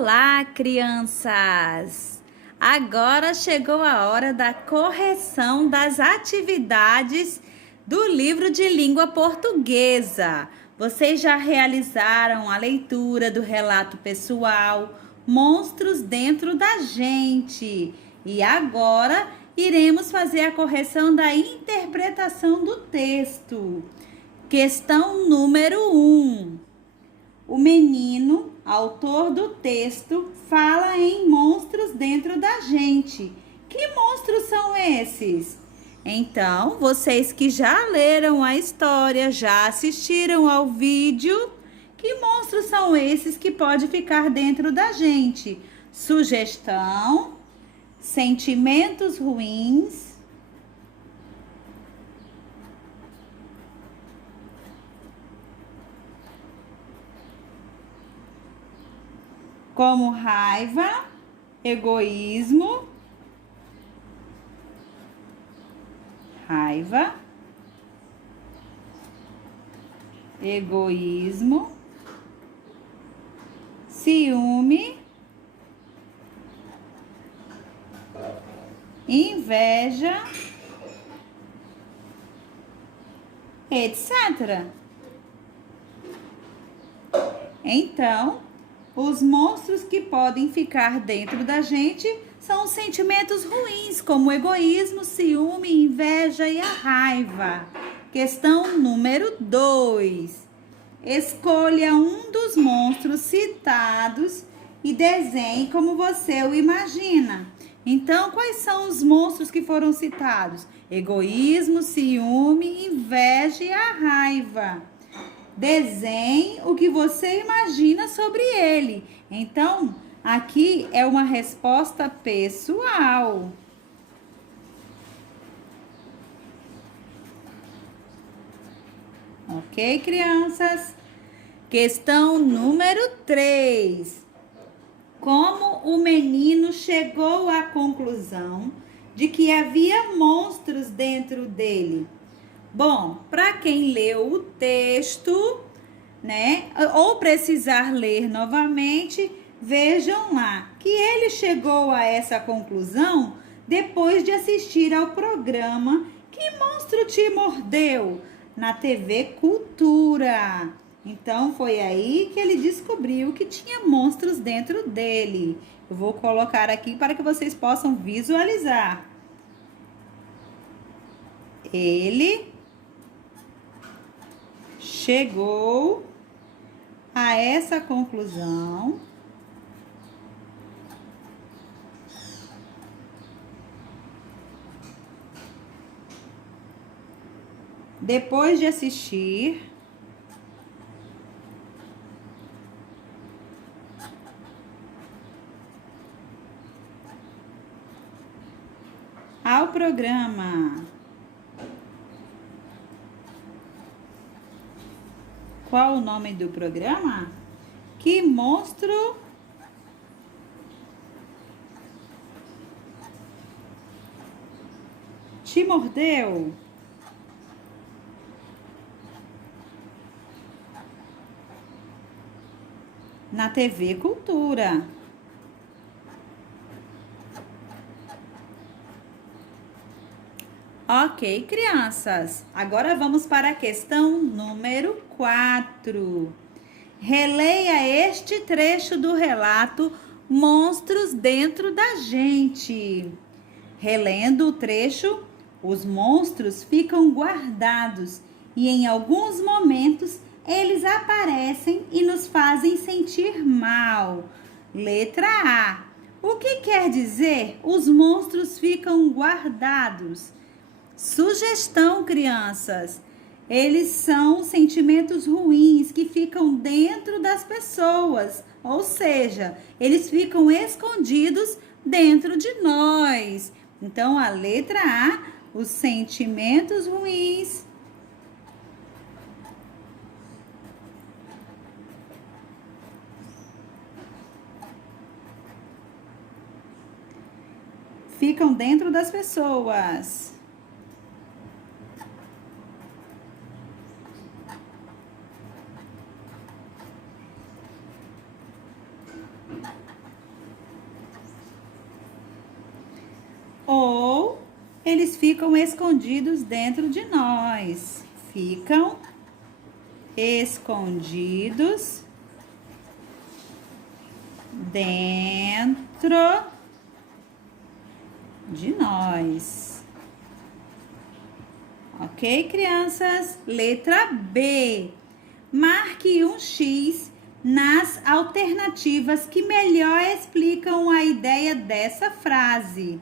Olá, crianças! Agora chegou a hora da correção das atividades do livro de língua portuguesa. Vocês já realizaram a leitura do relato pessoal Monstros Dentro da Gente. E agora iremos fazer a correção da interpretação do texto. Questão número 1. O menino, autor do texto, fala em monstros dentro da gente. Que monstros são esses? Então, vocês que já leram a história, já assistiram ao vídeo, que monstros são esses que pode ficar dentro da gente? Sugestão, sentimentos ruins, como raiva, egoísmo, ciúme, inveja, etc. Então, os monstros que podem ficar dentro da gente são os sentimentos ruins, como o egoísmo, ciúme, inveja e a raiva. Questão número 2. Escolha um dos monstros citados e desenhe como você o imagina. Então, quais são os monstros que foram citados? Egoísmo, ciúme, inveja e a raiva. Desenhe o que você imagina sobre ele. Então, aqui é uma resposta pessoal. Ok, crianças? Questão número 3. Como o menino chegou à conclusão de que havia monstros dentro dele? Bom, para quem leu o texto, né, ou precisar ler novamente, vejam lá que ele chegou a essa conclusão depois de assistir ao programa Que Monstro Te Mordeu? Na TV Cultura. Então, foi aí que ele descobriu que tinha monstros dentro dele. Eu vou colocar aqui para que vocês possam visualizar. Ele chegou a essa conclusão depois de assistir ao programa. Qual o nome do programa? Que monstro te mordeu? Na TV Cultura. Ok, crianças. Agora vamos para a questão número 4. Releia este trecho do relato Monstros Dentro da Gente. Relendo o trecho, os monstros ficam guardados e em alguns momentos eles aparecem e nos fazem sentir mal. Letra A. O que quer dizer os monstros ficam guardados? Sugestão, crianças. Eles são sentimentos ruins que ficam dentro das pessoas, ou seja, eles ficam escondidos dentro de nós. Então, a letra A, os sentimentos ruins ficam dentro das pessoas. eles ficam escondidos dentro de nós. Ficam escondidos dentro de nós. Ok, crianças? Letra B. Marque um X nas alternativas que melhor explicam a ideia dessa frase.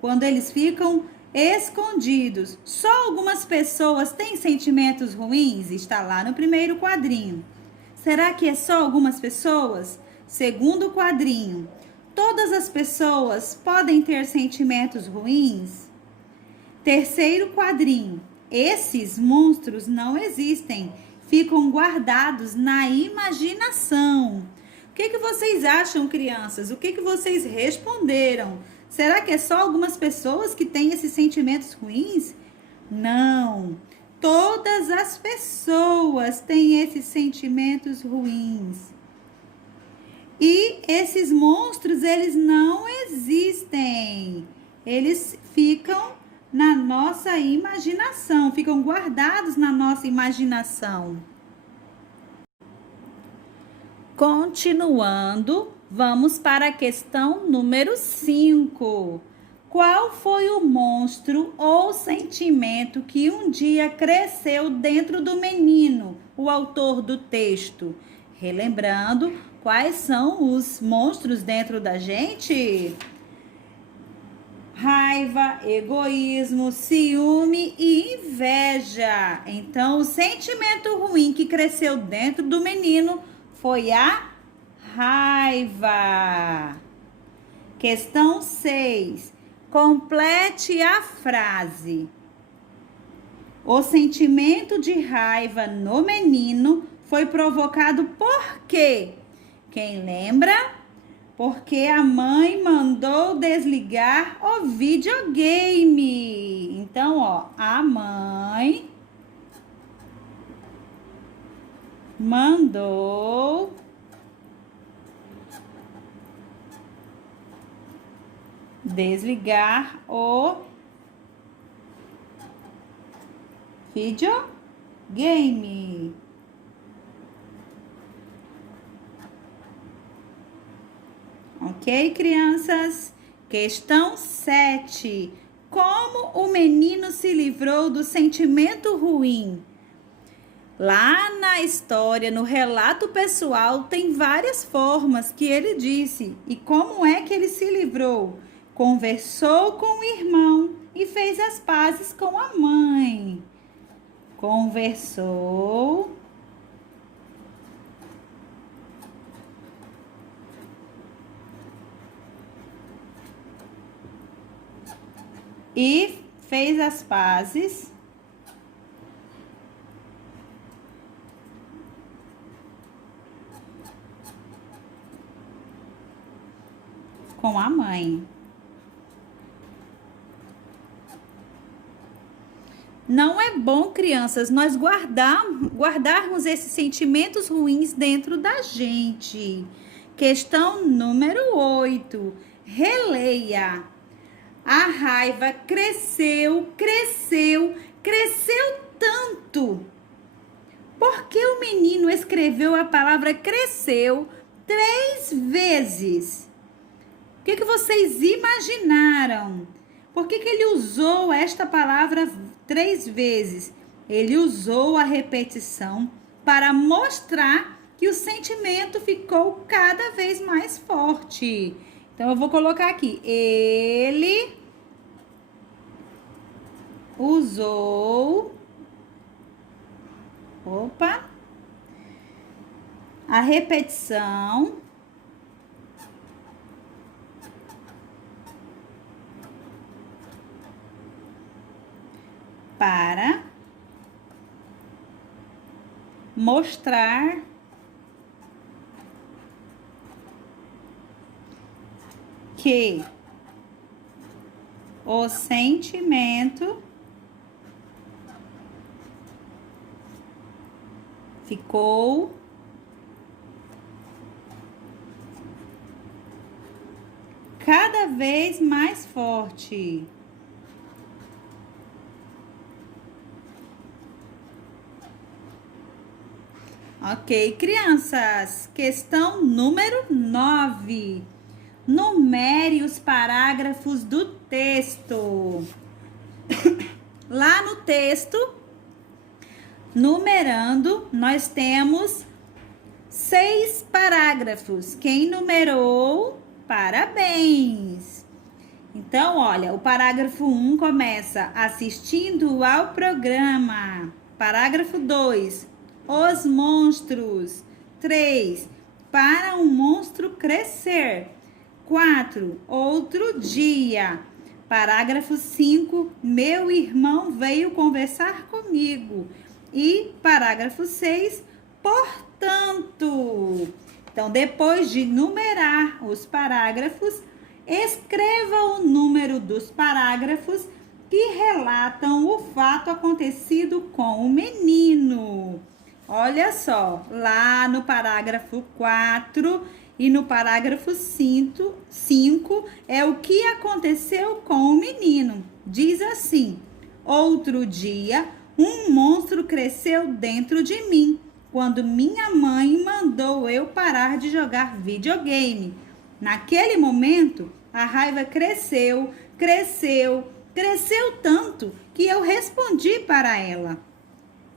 Quando eles ficam escondidos. Só algumas pessoas têm sentimentos ruins? Está lá no primeiro quadrinho. Será que é só algumas pessoas? Segundo quadrinho. Todas as pessoas podem ter sentimentos ruins? Terceiro quadrinho. Esses monstros não existem. Ficam guardados na imaginação. O que vocês acham, crianças? O que vocês responderam? Será que é só algumas pessoas que têm esses sentimentos ruins? Não. Todas as pessoas têm esses sentimentos ruins. E esses monstros, eles não existem. Eles ficam na nossa imaginação, ficam guardados na nossa imaginação. Continuando, vamos para a questão número 5. Qual foi o monstro ou sentimento que um dia cresceu dentro do menino, o autor do texto? Relembrando, quais são os monstros dentro da gente? Raiva, egoísmo, ciúme e inveja. Então, o sentimento ruim que cresceu dentro do menino foi a raiva. Questão 6. Complete a frase. O sentimento de raiva no menino foi provocado por quê? Quem lembra? Porque a mãe mandou desligar o videogame. Então, ó, a mãe mandou desligar o videogame. Ok, crianças? Questão 7. Como o menino se livrou do sentimento ruim? Lá na história, no relato pessoal, tem várias formas que ele disse. E como é que ele se livrou? Conversou com o irmão e fez as pazes com a mãe. Conversou e fez as pazes com a mãe. Não é bom, crianças, nós guardarmos esses sentimentos ruins dentro da gente. Questão número 8. Releia. A raiva cresceu tanto. Por que o menino escreveu a palavra cresceu 3 vezes? O que vocês imaginaram? Por que ele usou esta palavra 3 vezes? Ele usou a repetição para mostrar que o sentimento ficou cada vez mais forte. Então, eu vou colocar aqui. Ele usou a repetição para mostrar que o sentimento ficou cada vez mais forte. Ok, crianças. Questão número 9. Numere os parágrafos do texto. Lá no texto, numerando, nós temos 6 parágrafos. Quem numerou, parabéns! Então, olha, o parágrafo 1 começa assistindo ao programa. Parágrafo 2, os monstros. 3, para um monstro crescer. 4, outro dia. Parágrafo 5, meu irmão veio conversar comigo. E parágrafo 6, portanto. Então, depois de numerar os parágrafos, escreva o número dos parágrafos que relatam o fato acontecido com o menino. Olha só, lá no parágrafo 4 e no parágrafo 5 é o que aconteceu com o menino. Diz assim: outro dia, um monstro cresceu dentro de mim, quando minha mãe mandou eu parar de jogar videogame. Naquele momento, a raiva cresceu tanto que eu respondi para ela.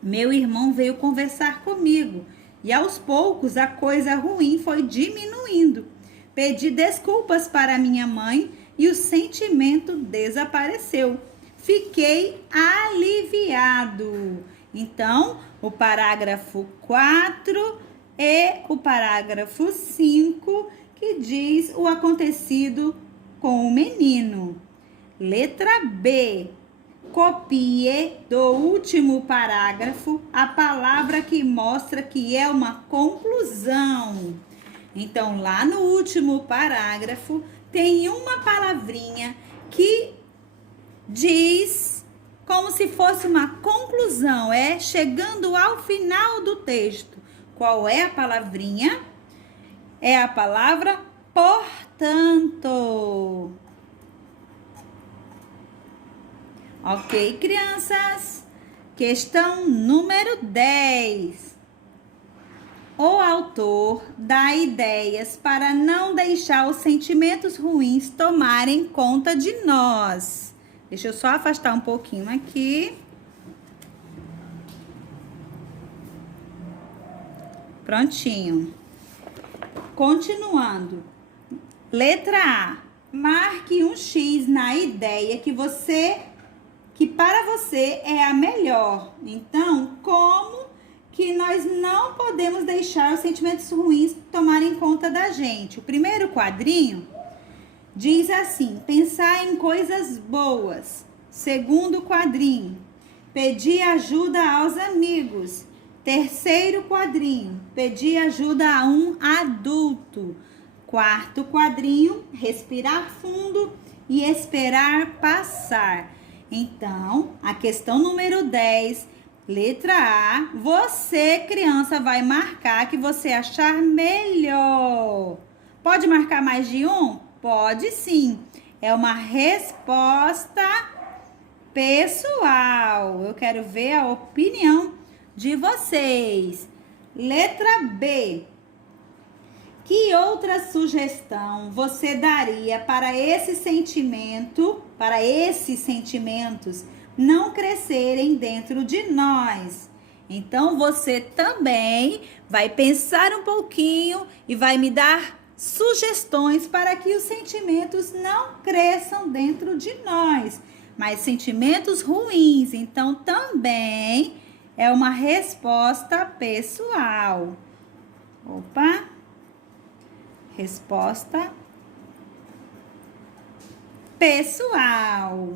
Meu irmão veio conversar comigo e aos poucos a coisa ruim foi diminuindo. Pedi desculpas para minha mãe e o sentimento desapareceu. Fiquei aliviado. Então, o parágrafo 4 e o parágrafo 5 que diz o acontecido com o menino. Letra B. Copie do último parágrafo a palavra que mostra que é uma conclusão. Então, lá no último parágrafo, tem uma palavrinha que diz como se fosse uma conclusão, chegando ao final do texto. Qual é a palavrinha? É a palavra portanto. Ok, crianças? Questão número 10. O autor dá ideias para não deixar os sentimentos ruins tomarem conta de nós. Deixa eu só afastar um pouquinho aqui. Prontinho. Continuando. Letra A. Marque um X na ideia que para você é a melhor. Então, como que nós não podemos deixar os sentimentos ruins tomarem conta da gente? O primeiro quadrinho diz assim: pensar em coisas boas. Segundo quadrinho, pedir ajuda aos amigos. Terceiro quadrinho, pedir ajuda a um adulto. Quarto quadrinho, respirar fundo e esperar passar. Então, a questão número 10, letra A, você, criança, vai marcar que você achar melhor. Pode marcar mais de um? Pode sim. É uma resposta pessoal. Eu quero ver a opinião de vocês. Letra B. Que outra sugestão você daria para esses sentimentos não crescerem dentro de nós? Então, você também vai pensar um pouquinho e vai me dar sugestões para que os sentimentos não cresçam dentro de nós, mas sentimentos ruins. Então, também é uma resposta pessoal. Opa! Resposta pessoal.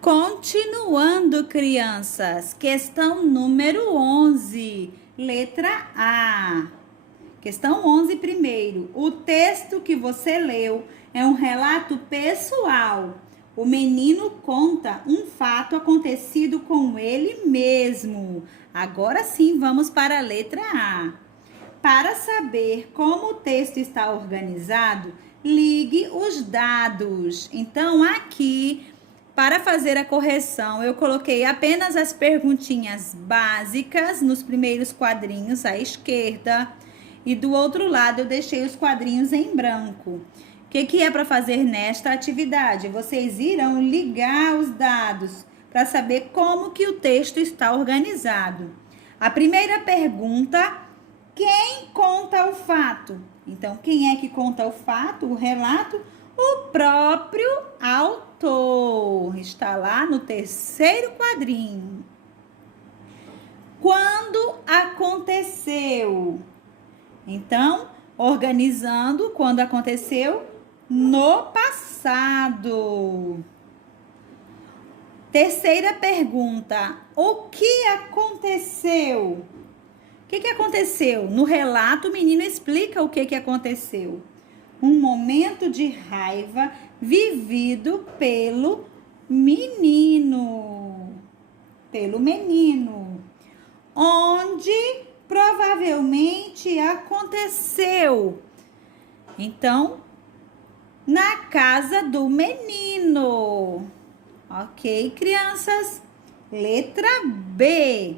Continuando, crianças. Questão número 11, letra A. Questão 11 primeiro. O texto que você leu é um relato pessoal. O menino conta um fato acontecido com ele mesmo. Agora sim, vamos para a letra A. Para saber como o texto está organizado, ligue os dados. Então, aqui, Para fazer a correção, eu coloquei apenas as perguntinhas básicas nos primeiros quadrinhos à esquerda. E do outro lado, eu deixei os quadrinhos em branco. O que é para fazer nesta atividade? Vocês irão ligar os dados para saber como que o texto está organizado. A primeira pergunta, quem conta o fato? Então, quem é que conta o fato, o relato? O próprio autor. Está lá no terceiro quadrinho. Quando aconteceu? Então, organizando quando aconteceu no passado. Terceira pergunta, o que aconteceu? O que aconteceu? No relato, o menino explica o que aconteceu. Um momento de raiva vivido pelo menino. Onde provavelmente aconteceu. Então, na casa do menino. Ok, crianças? Letra B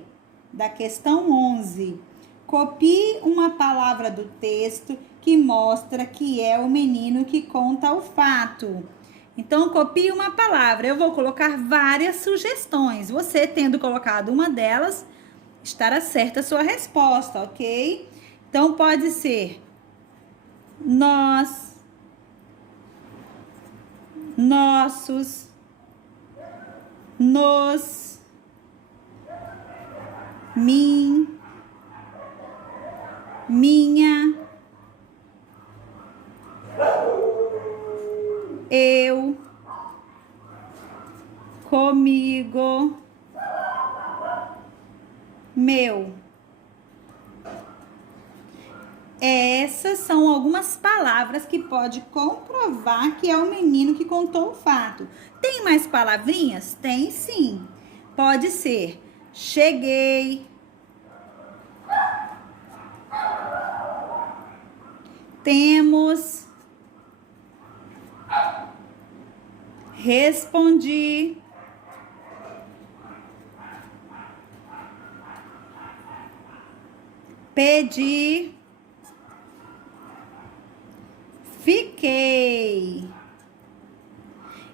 da questão 11. Copie uma palavra do texto que mostra que é o menino que conta o fato. Então, copie uma palavra. Eu vou colocar várias sugestões. Você, tendo colocado uma delas, estará certa a sua resposta, ok? Então, pode ser nós, nossos, nos, mim, minha, eu, comigo, meu. Essas são algumas palavras que pode comprovar que é o menino que contou o fato. Tem mais palavrinhas? Tem sim. Pode ser cheguei, temos, respondi, pedi, fiquei.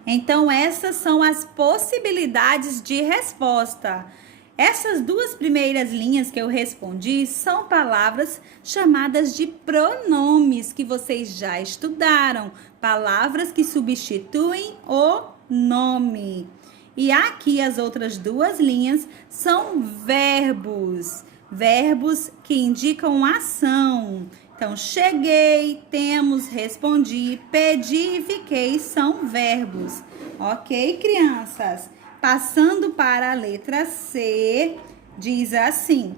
Então, essas são as possibilidades de resposta. Essas duas primeiras linhas que eu respondi são palavras chamadas de pronomes que vocês já estudaram. Palavras que substituem o nome. E aqui as outras duas linhas são verbos. Verbos que indicam ação. Então, cheguei, temos, respondi, pedi e fiquei são verbos. Ok, crianças? Passando para a letra C, diz assim: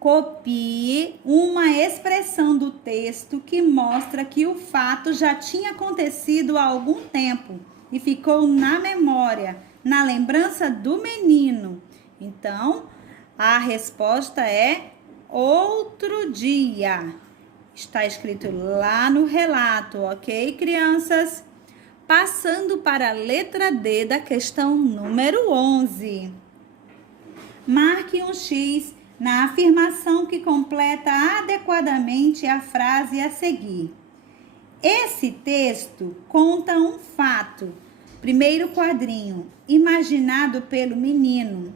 copie uma expressão do texto que mostra que o fato já tinha acontecido há algum tempo e ficou na memória, na lembrança do menino. Então, a resposta é outro dia. Está escrito lá no relato, ok, crianças? Passando para a letra D da questão número 11. Marque um X na afirmação que completa adequadamente a frase a seguir. Esse texto conta um fato. Primeiro quadrinho, imaginado pelo menino.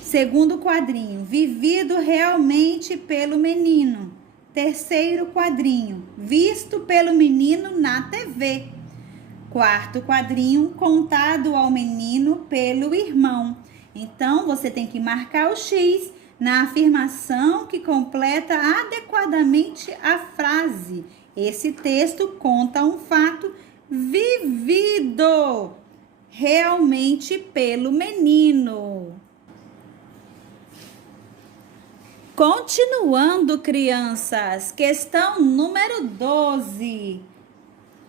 Segundo quadrinho, vivido realmente pelo menino. Terceiro quadrinho, visto pelo menino na TV. Quarto quadrinho, contado ao menino pelo irmão. Então, você tem que marcar o X na afirmação que completa adequadamente a frase. Esse texto conta um fato vivido realmente pelo menino. Continuando, crianças, questão número 12.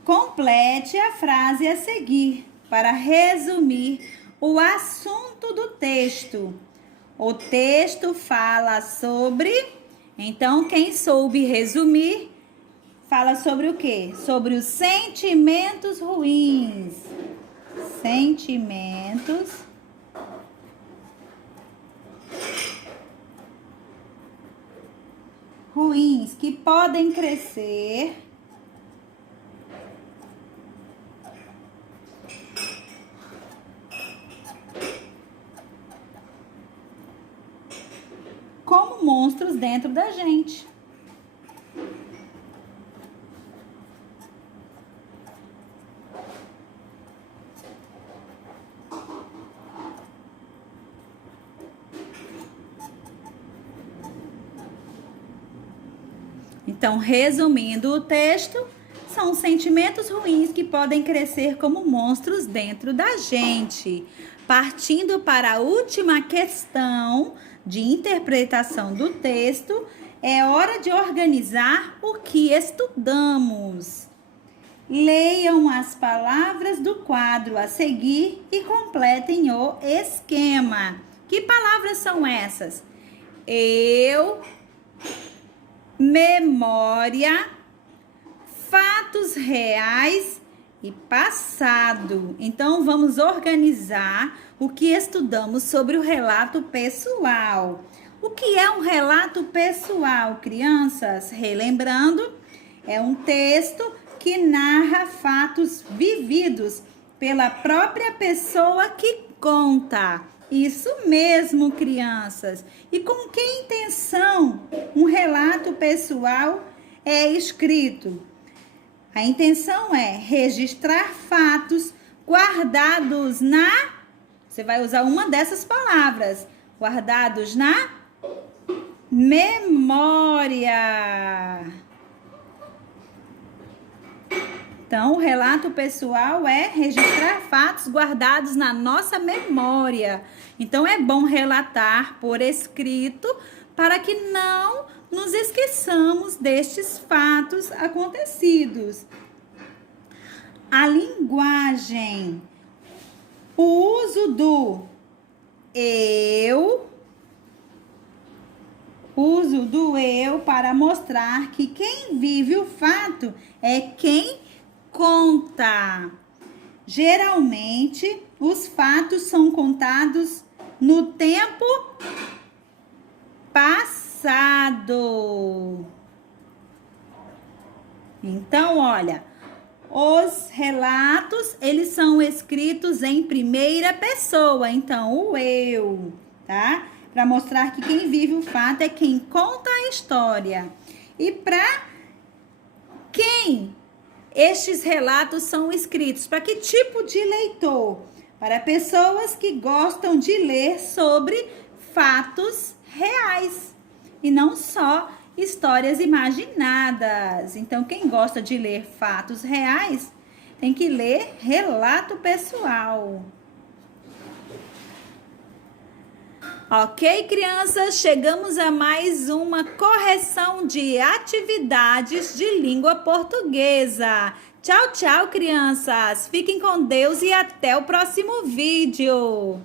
Complete a frase a seguir para resumir o assunto do texto. O texto fala sobre... Então, quem soube resumir, fala sobre o quê? Sobre os sentimentos ruins. sentimentos ruins que podem crescer como monstros dentro da gente. Então, resumindo o texto, são sentimentos ruins que podem crescer como monstros dentro da gente. Partindo para a última questão de interpretação do texto, é hora de organizar o que estudamos. Leiam as palavras do quadro a seguir e completem o esquema. Que palavras são essas? Eu, memória, fatos reais e passado. Então, vamos organizar o que estudamos sobre o relato pessoal. O que é um relato pessoal, crianças? Relembrando, é um texto que narra fatos vividos pela própria pessoa que conta. Isso mesmo, crianças. E com que intenção um relato pessoal é escrito? A intenção é registrar fatos guardados na... Você vai usar uma dessas palavras. Guardados na memória. Então, o relato pessoal é registrar fatos guardados na nossa memória. Então, é bom relatar por escrito para que não nos esqueçamos destes fatos acontecidos. A linguagem, o uso do eu, para mostrar que quem vive o fato é quem conta. Geralmente, os fatos são contados no tempo passado. Então, olha, os relatos, eles são escritos em primeira pessoa. Então, o eu, tá? Para mostrar que quem vive o fato é quem conta a história. E para quem estes relatos são escritos? Para que tipo de leitor? Para pessoas que gostam de ler sobre fatos reais e não só histórias imaginadas. Então, quem gosta de ler fatos reais tem que ler relato pessoal. Ok, crianças? Chegamos a mais uma correção de atividades de língua portuguesa. Tchau, tchau, crianças. Fiquem com Deus e até o próximo vídeo.